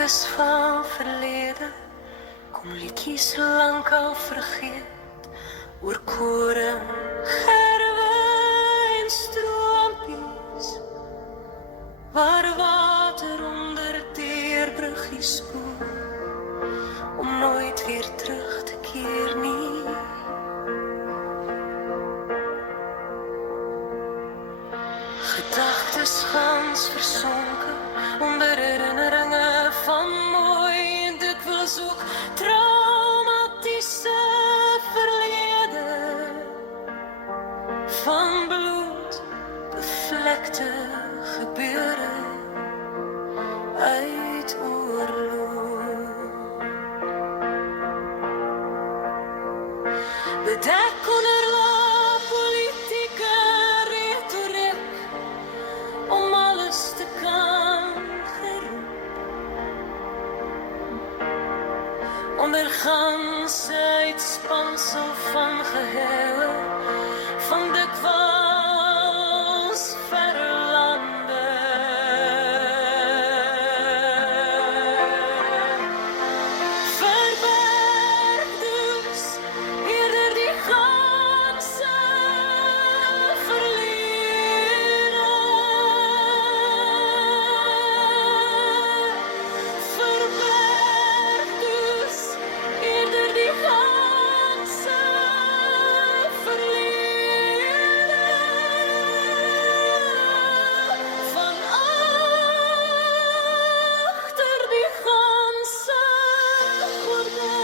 Gedagtes van verlede, kom liedjies lank al vergeet, oor koring, gerwe en stroompies, waar water onder deurbruggies spoel, om nooit weer terug te keer nie. Gedagtes gans versonke, onder herinneringe van mooi en dikwels ook traumatiese verlede, van bloed bevlekte gebeure uit oorlog. Bedek onder la politieke retoriek, om alles te kan geroep. Onder gans uitspansel van geheue, van dikwels verre lande. Verberg dus eerder die ganse verlede. Verberg dus eerder die ganse verlede. Van achter die ganse gordijn.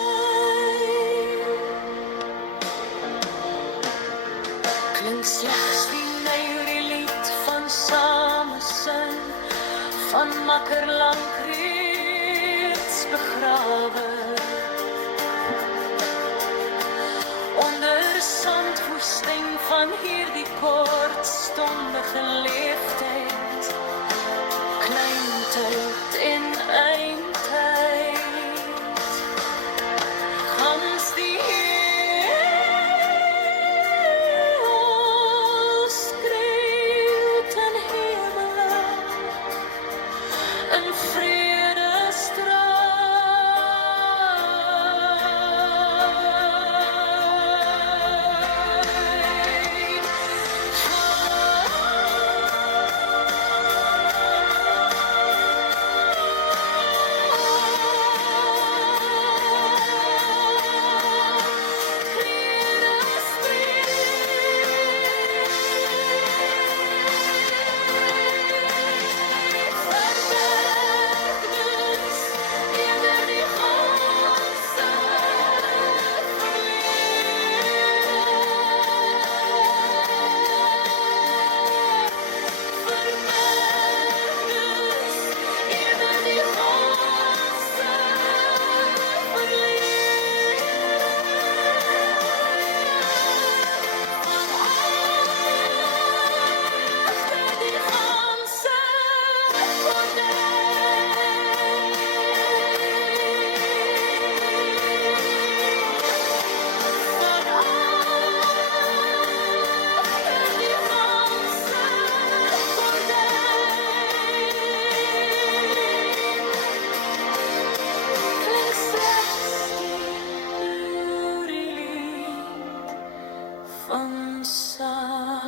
Klink slechts die neurielied van samensyn, van makkerlang reeds begrawe. Onder sandwoestijn van hierdie kortstondige leeftijd, kleintyd en eindtyd. Gans die heel skreeu ten hemele, in vredesstrijd. Van samensyn.